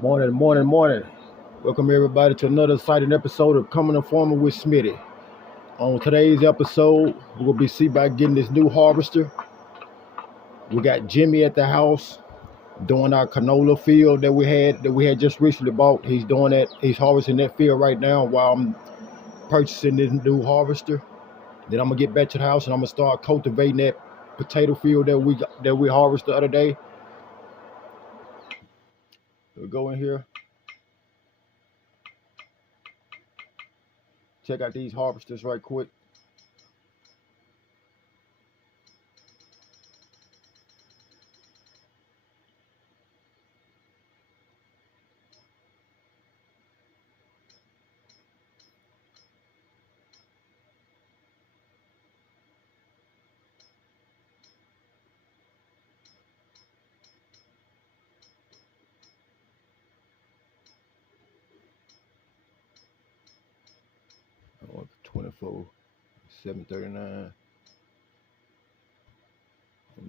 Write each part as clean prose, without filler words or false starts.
Morning. Welcome everybody to another exciting episode of Coming and Farming with Smitty. On today's episode, we'll be see about getting this new harvester. We got Jimmy at the house doing our canola field that we had just recently bought. He's doing that. He's harvesting that field right now while I'm purchasing this new harvester. Then I'm gonna get back to the house and I'm gonna start cultivating that potato field that we harvested the other day. We'll go in here. Check out these harvesters right quick. I want 24, 739.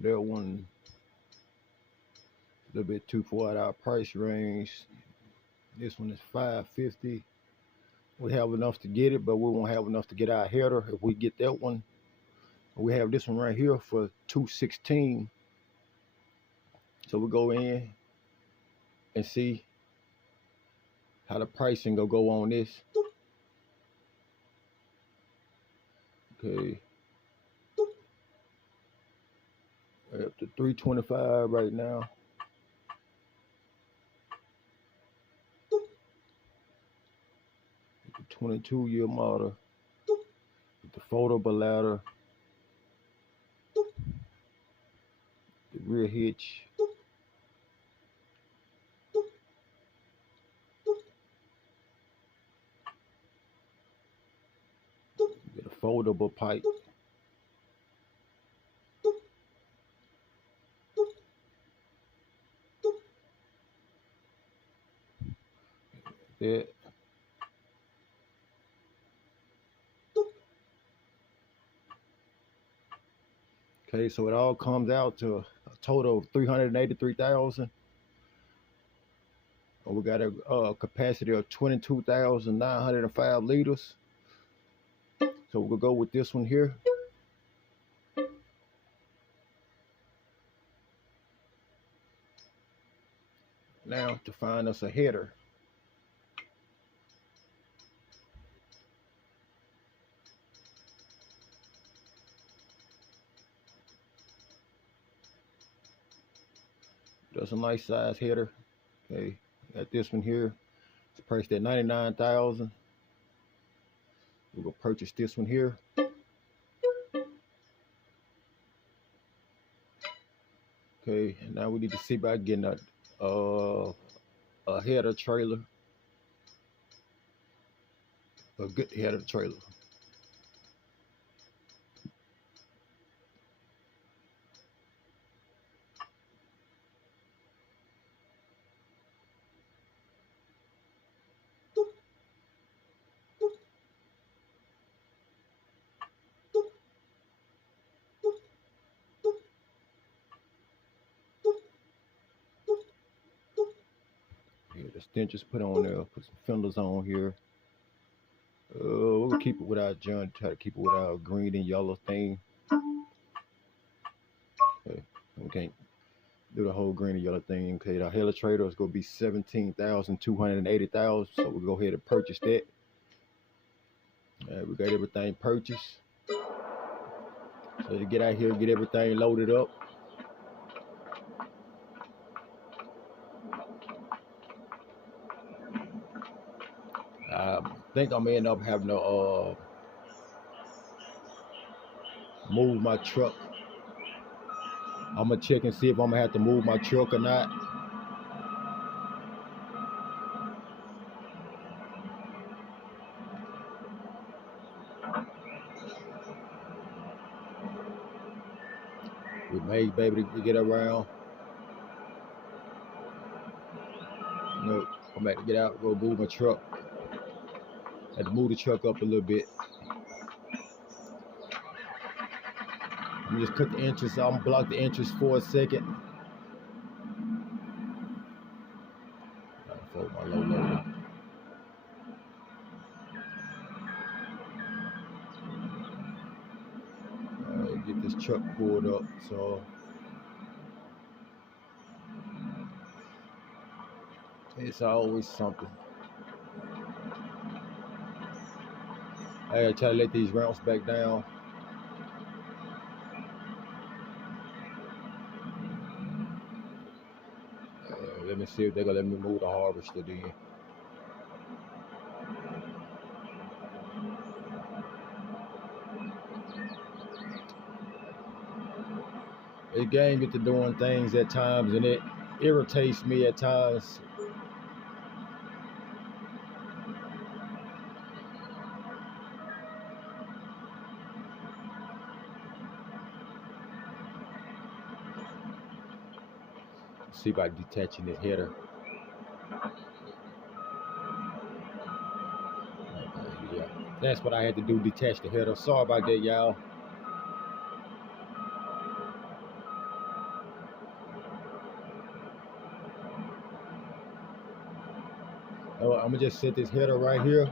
That one a little bit too far out our price range. This one is $550. We have enough to get it, but we won't have enough to get our header if we get that one. We have this one right here for $216. So we go in and see how the pricing go on this. Okay. We're up to $325 right now. The 22-year model. With the foldable ladder. The rear hitch. Get a foldable pipe. That. Okay, so it all comes out to a total of $383,000. We got a capacity of 22,905 liters. So we'll go with this one here. Now to find us a header. That's a nice size header. Okay, got this one here. It's priced at $99,000. We're gonna purchase this one here. Okay, now we need to see about getting a header trailer. A good header trailer. Yeah, the stench is put on there. Put some fenders on here. We'll keep it without John. Try to keep it without green and yellow thing. Okay, we can't do the whole green and yellow thing. Okay, the header trailer is gonna be $17,280,000. So we'll go ahead and purchase that. We got everything purchased. So to get out here, get everything loaded up. I think I'm gonna end up having to move my truck. I'm gonna check and see if I'm gonna have to move my truck or not. We may be able to get around. No, I'm about to get out, go move my truck. Had to move the truck up a little bit. Let me just cut the entrance. I'm block the entrance for a second. before my low loader. Get this truck pulled up, so it's always something. I gotta try to let these ramps back down. Let me see if they're gonna let me move the harvester then. This game get to doing things at times, and it irritates me at times. See by detaching this header. Yeah, that's what I had to do, detach the header. Sorry about that, y'all. I'm gonna just set this header right here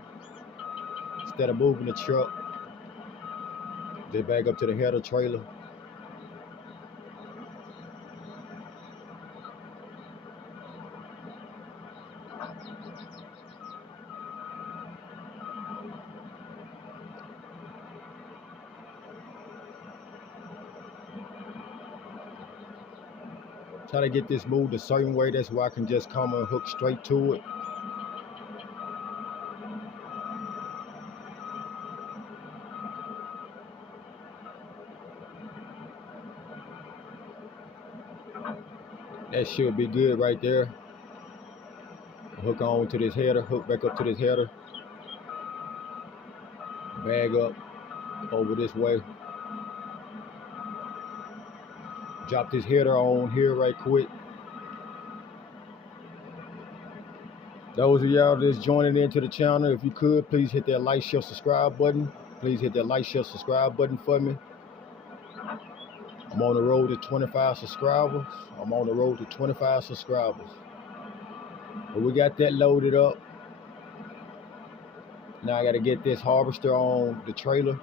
instead of moving the truck. Then back up to the header trailer. Try to get this moved a certain way, that's why I can just come and hook straight to it. That should be good right there. Hook on to this header, hook back up to this header. Bag up over this way. Drop this header on here right quick. Those of y'all that's joining into the channel, if you could, please hit that like, share, subscribe button. Please hit that like, share, subscribe button for me. I'm on the road to 25 subscribers. I'm on the road to 25 subscribers. But we got that loaded up. Now I got to get this harvester on the trailer.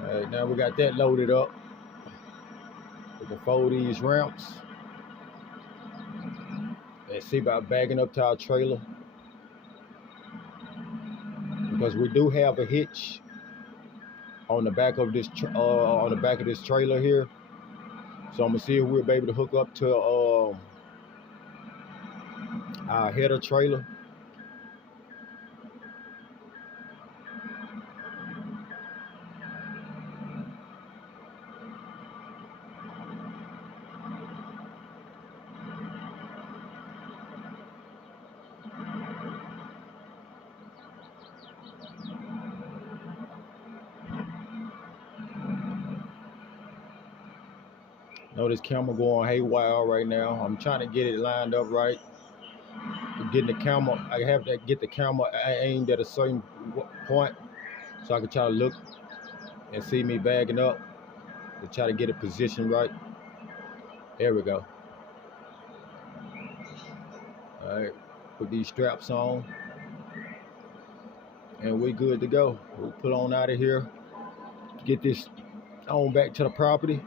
All right, now we got that loaded up. We can fold these ramps. And see about bagging up to our trailer. Because we do have a hitch on the back of this trailer here. So I'm gonna see if we'll be able to hook up to our header trailer. Know this camera going haywire right now. I'm trying to get it lined up right. Getting the camera, I have to get the camera aimed at a certain point so I can try to look and see me bagging up to try to get it positioned right. There we go. All right, put these straps on and we good to go. We'll pull on out of here, get this on back to the property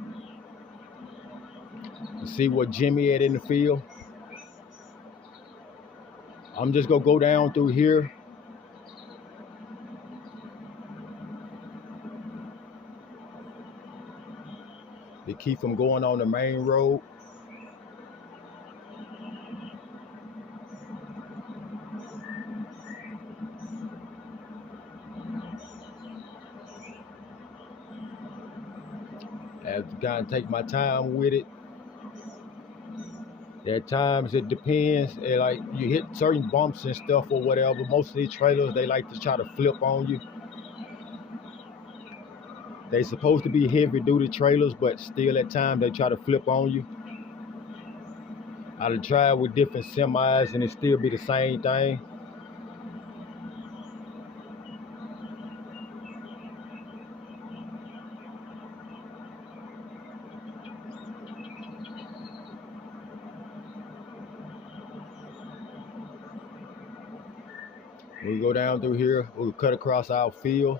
and see what Jimmy had in the field. I'm just gonna go down through here. To keep from going on the main road. I have to kind of take my time with it. At times it depends, like you hit certain bumps and stuff or whatever. Most of these trailers, they like to try to flip on you. They supposed to be heavy duty trailers, but still at times they try to flip on you. I done tried with different semis and it still be the same thing. We go down through here, we'll cut across our field.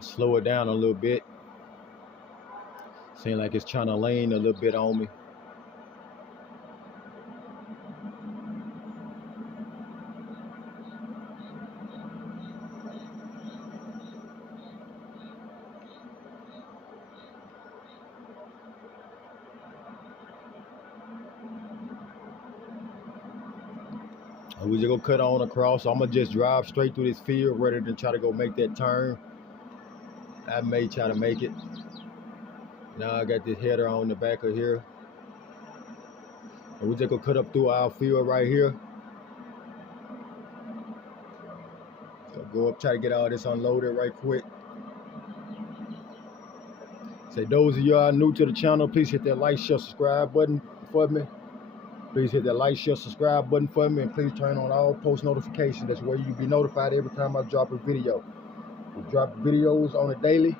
Slow it down a little bit. Seems like it's trying to lean a little bit on me. And we just go cut on across. So I'm gonna just drive straight through this field rather than try to go make that turn. I may try to make it. Now I got this header on the back of here. And we just go cut up through our field right here. So go up, try to get all this unloaded right quick. Say those of y'all new to the channel, please hit that like, share, subscribe button for me. Please hit that like, share, subscribe button for me, and please turn on all post notifications. That's where you'll be notified every time I drop a video. We drop videos on a daily.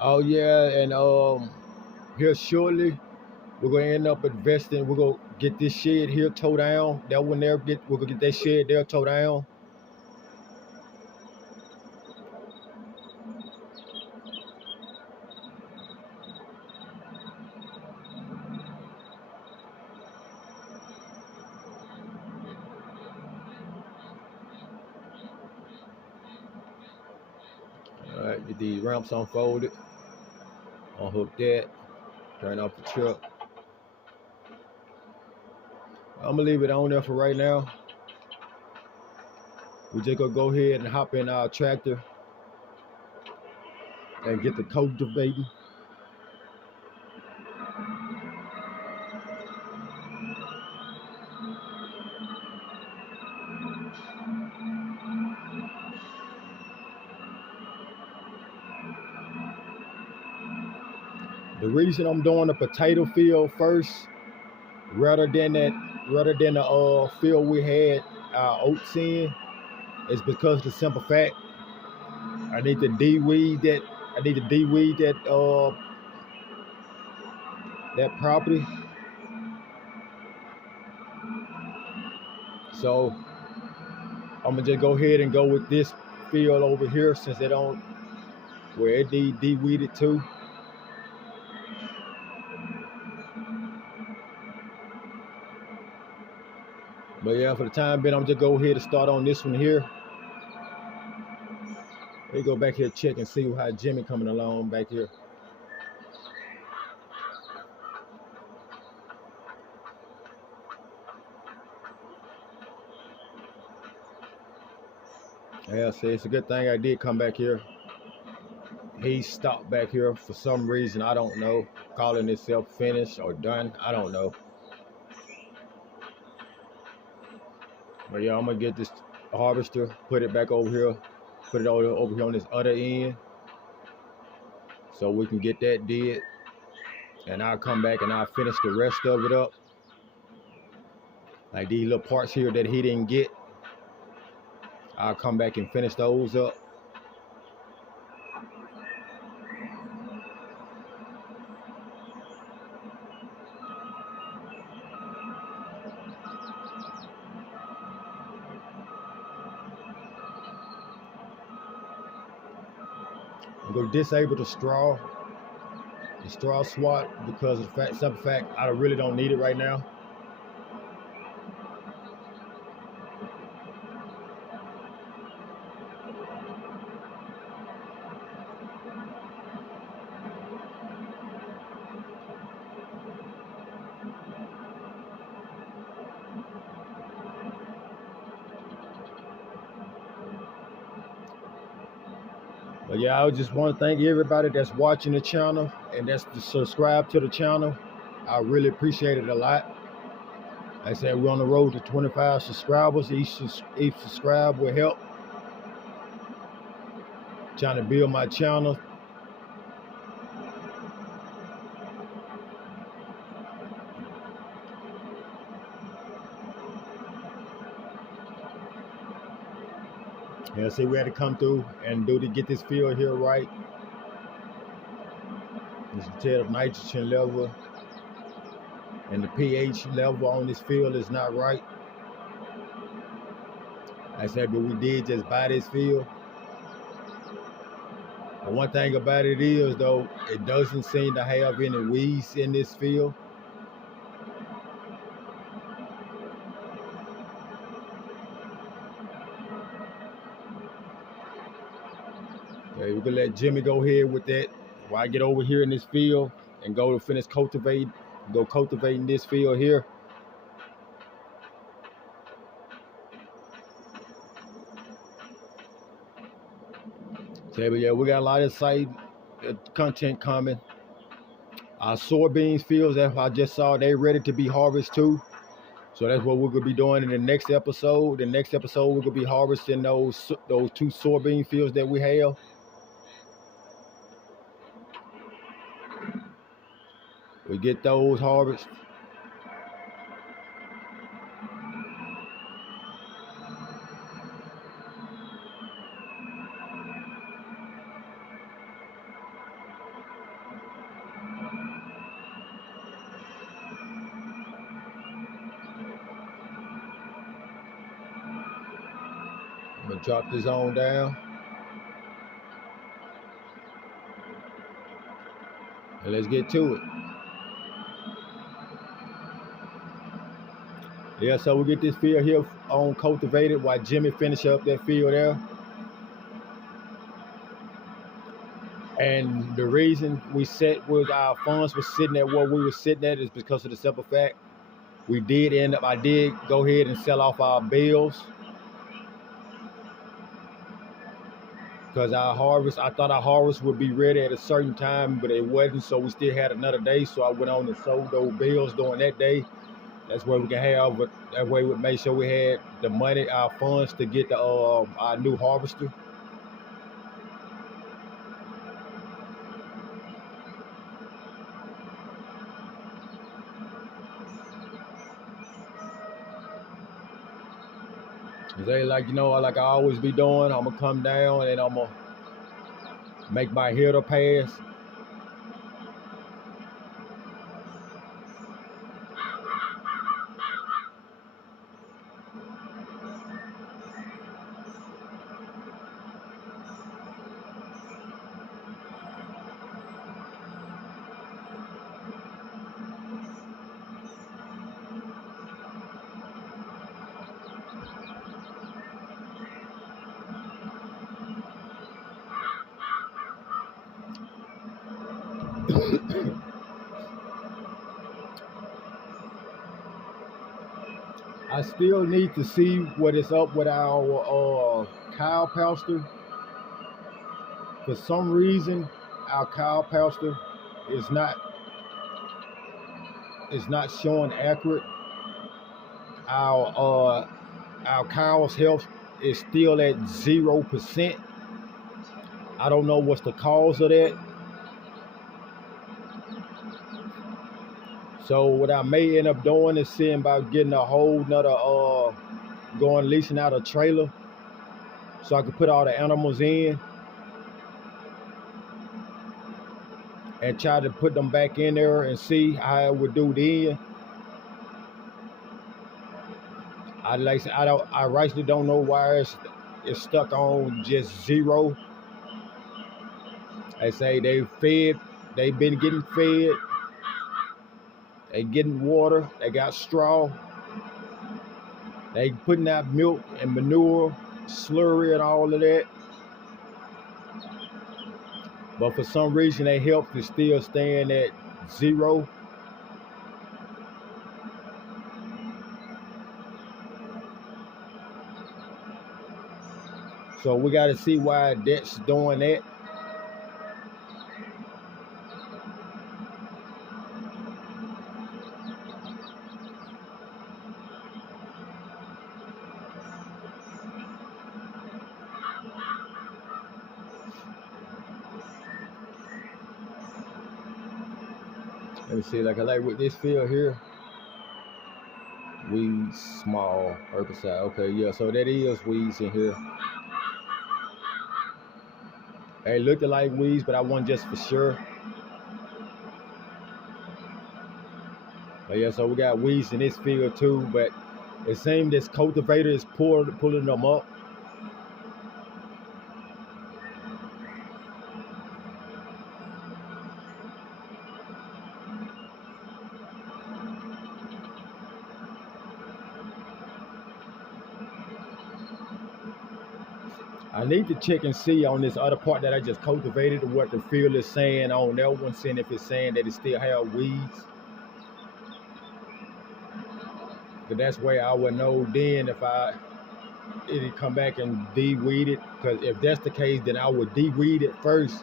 Oh yeah, and here shortly we're gonna end up investing. We're gonna get this shed here towed down. That one there, we're gonna get that shed there towed down. All right, get these ramps unfolded. Unhook that. Turn off the truck. I'm gonna leave it on there for right now. We just gonna go ahead and hop in our tractor and get the cultivating. The reason I'm doing the potato field first, rather than the field we had our oats in, is because the simple fact I need to de-weed that. I need to de-weed that property. So I'm gonna just go ahead and go with this field over here since they don't where it need de-weeded too. But yeah, for the time being, I'm just go ahead and start on this one here. Let me go back here check and see how Jimmy coming along back here. Yeah, see, it's a good thing I did come back here. He stopped back here for some reason, I don't know, calling himself finished or done, I don't know. But yeah, I'm gonna get this harvester, put it back over here, put it over here on this other end, so we can get that did. And I'll come back and I'll finish the rest of it up. Like these little parts here that he didn't get, I'll come back and finish those up. I'm gonna disable the straw swat because of the simple fact I really don't need it right now. But yeah, I just want to thank everybody that's watching the channel and that's subscribed to the channel. I really appreciate it a lot. Like I said, we're on the road to 25 subscribers. Each subscribe will help. Trying to build my channel. Yeah, see, we had to come through and get this field here right. You can tell the nitrogen level and the pH level on this field is not right. Like I said, but we did just buy this field. But one thing about it is, though, it doesn't seem to have any weeds in this field. Okay, we can let Jimmy go ahead with that while I get over here in this field and go to finish cultivating this field here. Okay, but yeah, we got a lot of site content coming. Our soybeans fields that I just saw, they ready to be harvested too. So that's what we're gonna be doing in the next episode. The next episode, we're gonna be harvesting those 2 soybean fields that we have. We get those harvested. I'm gonna drop this on down. And let's get to it. Yeah, so we get this field here on cultivated while Jimmy finish up that field there. And the reason our funds were sitting at where we were sitting at is because of the simple fact I did go ahead and sell off our bills. Because I thought our harvest would be ready at a certain time, but it wasn't, so we still had another day. So I went on and sold those bills during that day. That's where we can have, but that way we make sure we had the money, our funds to get our new harvester. They like I always be doing, I'm gonna come down and I'm gonna make my header pass. I still need to see what is up with our cow pasture. For some reason, our cow pasture is not showing accurate. Our cow's health is still at 0%. I don't know what's the cause of that. So what I may end up doing is seeing about getting a whole nother leasing out a trailer so I can put all the animals in and try to put them back in there and see how it would do then. I rightly don't know why it's stuck on just 0. They say they've been getting fed, they getting water, they got straw, they putting out milk and manure, slurry and all of that. But for some reason their health is still staying at 0. So we got to see why that's doing that. Let me see, like with this field here, weeds, small, herbicide. Okay, yeah, so that is weeds in here. They looked like weeds, but I wasn't just for sure. But yeah, so we got weeds in this field too, but it seems this cultivator is pulling them up. I need to check and see on this other part that I just cultivated what the field is saying on that one, seeing if it's saying that it still have weeds. But that's where I would know then if it'd come back and de-weed it. Because if that's the case, then I would de-weed it first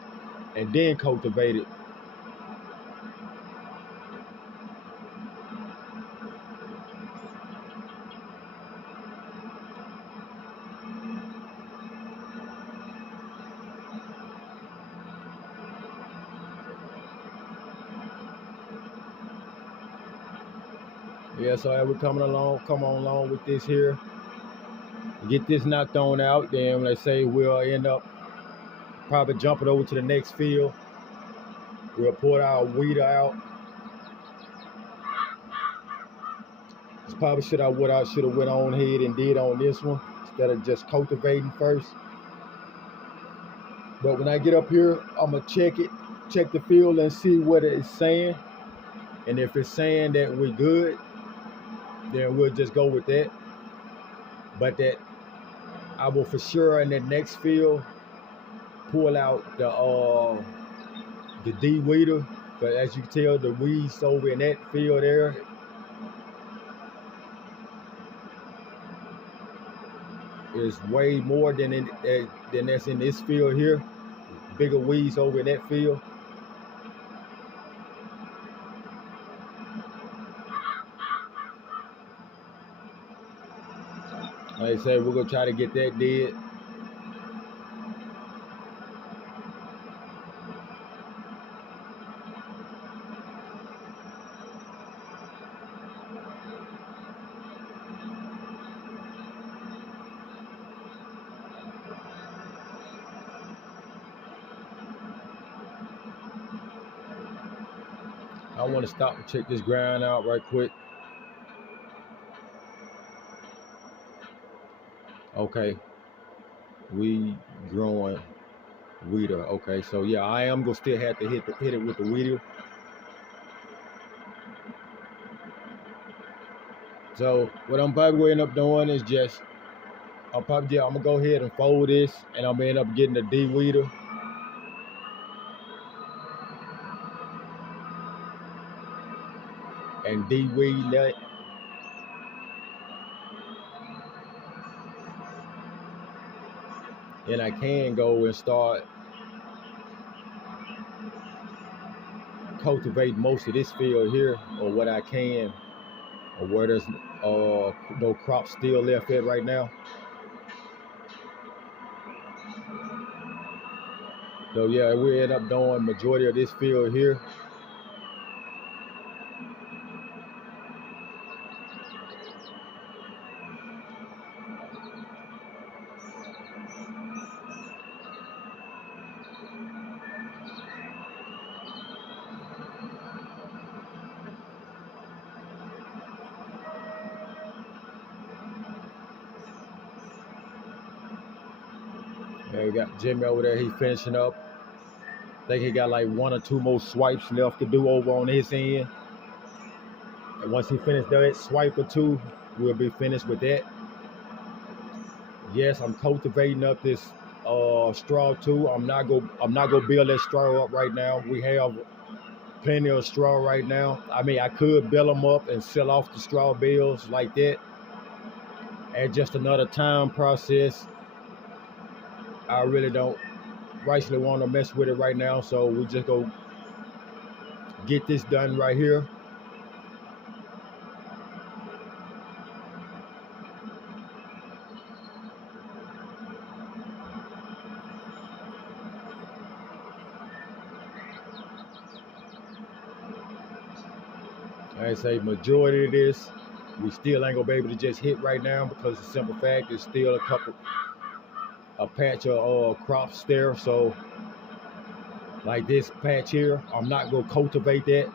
and then cultivate it. Yeah, so as we're come on along with this here, get this knocked on out, then let's say we'll end up probably jumping over to the next field. We'll pour our weeder out. It's probably what I should have went on ahead and did on this one instead of just cultivating first. But when I get up here, I'm gonna check the field and see what it's saying. And if it's saying that we're good, then we'll just go with that. But that I will for sure in the next field pull out the de-weeder. But as you can tell, the weeds over in that field there is way more than that's in this field here. Bigger weeds over in that field. Like I said, we're gonna try to get that dead. I want to stop and check this ground out right quick. Okay, weed growing weeder. Okay, so yeah, I am gonna still have to hit it with the weeder. So what I'm probably gonna end up doing is I'm gonna go ahead and fold this, and I'm gonna end up getting the de-weeder. And de-weed that. And I can go and start cultivate most of this field here, or what I can, or where there's no crop still left at right now. So yeah, we end up doing majority of this field here. And we got Jimmy over there, he finishing up. I think he got like one or two more swipes left to do over on his end. And once he finished that swipe or two, we'll be finished with that. Yes, I'm cultivating up this straw too. I'm not gonna build that straw up right now. We have plenty of straw right now. I mean, I could build them up and sell off the straw bales like that. At just another time process. I really don't rightly want to mess with it right now, so we just go get this done right here. I say majority of this, we still ain't gonna be able to just hit right now because the simple fact is still a patch of crops there. So like this patch here, I'm not gonna cultivate that.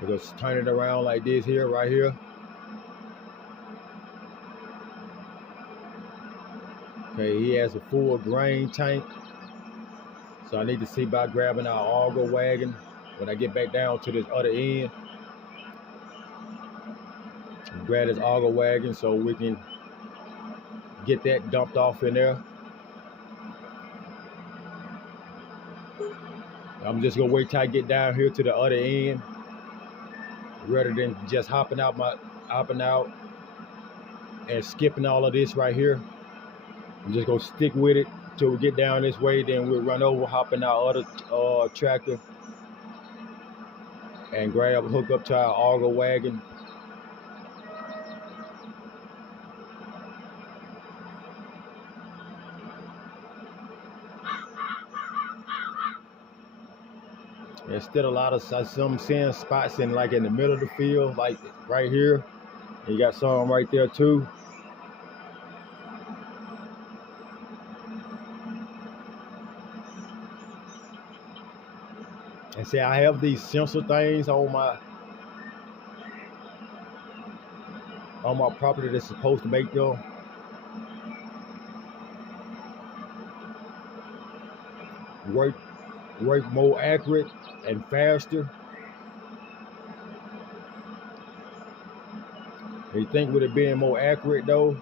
We're gonna turn it around like this here, right here. Okay, he has a full grain tank. So I need to see about grabbing our auger wagon when I get back down to this other end. Grab this auger wagon so we can get that dumped off in there. I'm just gonna wait till I get down here to the other end, rather than just hopping out and skipping all of this right here. I'm just gonna stick with it till we get down this way. Then we'll run over, hop in our other tractor, and hook up to our auger wagon. There's still a lot of some seeing spots in like in the middle of the field, like right here. And you got some right there too. And see, I have these sensor things on my property that's supposed to make them work more accurate and faster. You think with it being more accurate though?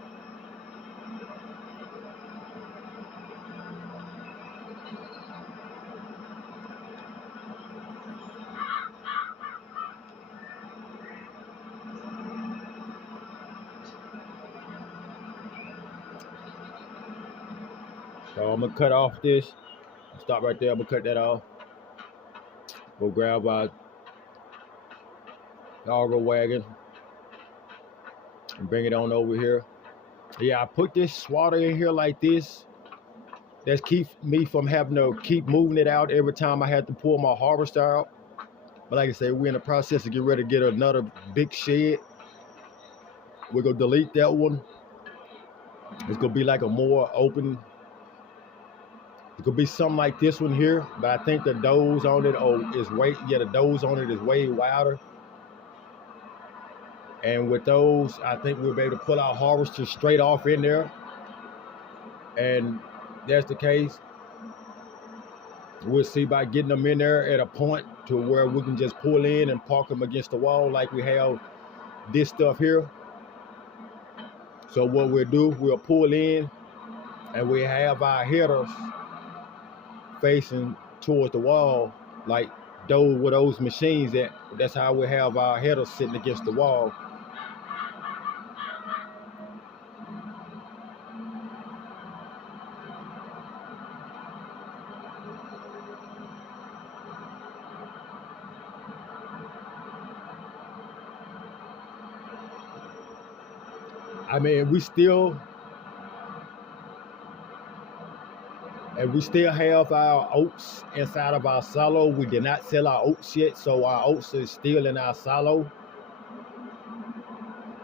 So I'm gonna cut off this. Stop right there. I'm gonna cut that off. Go grab our auger wagon and bring it on over here. Yeah, I put this swatter in here like this. That's keep me from having to keep moving it out every time I had to pull my harvester out. But like I said, we're in the process to get ready to get another big shed. We're gonna delete that one. It's gonna be like a more open. It could be something like this one here, but I think the doors on it the doors on it is way wider. And with those, I think we'll be able to pull our harvester straight off in there. And that's the case. We'll see by getting them in there at a point to where we can just pull in and park them against the wall like we have this stuff here. So what we'll do, we'll pull in and we have our headers facing towards the wall, like where those machines at. That's how we have our headers sitting against the wall. I mean, we still have our oats inside of our silo. We did not sell our oats yet, so our oats is still in our silo.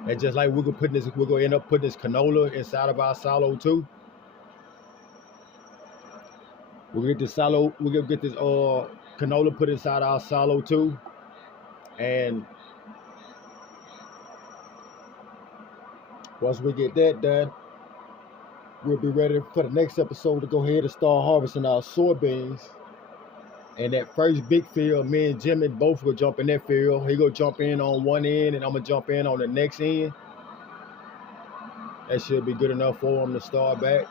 And just like we're gonna end up putting this canola inside of our silo too. We'll get this canola put inside our silo too. And once we get that done, we'll be ready for the next episode to go ahead and start harvesting our soybeans. And that first big field, me and Jimmy both will jump in that field. He gonna jump in on one end and I'm gonna jump in on the next end. That should be good enough for him to start back.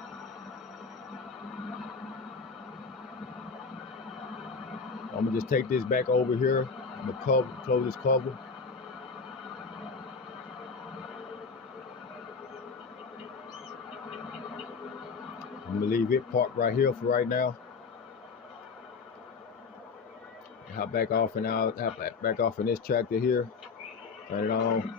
I'm gonna just take this back over here. I'm gonna close this cover. I'm gonna leave it parked right here for right now. Hop back off in this tractor here. Turn it on.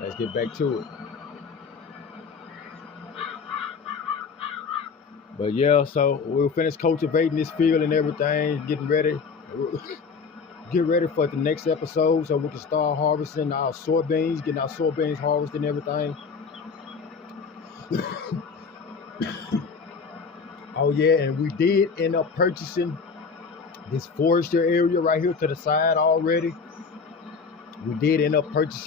Let's get back to it. But yeah, so we'll finish cultivating this field and everything, getting ready. Get ready for the next episode so we can start harvesting our soybeans, getting our soybeans harvested and everything. Oh yeah, and we did end up purchasing this forester area right here to the side already. We did end up purchasing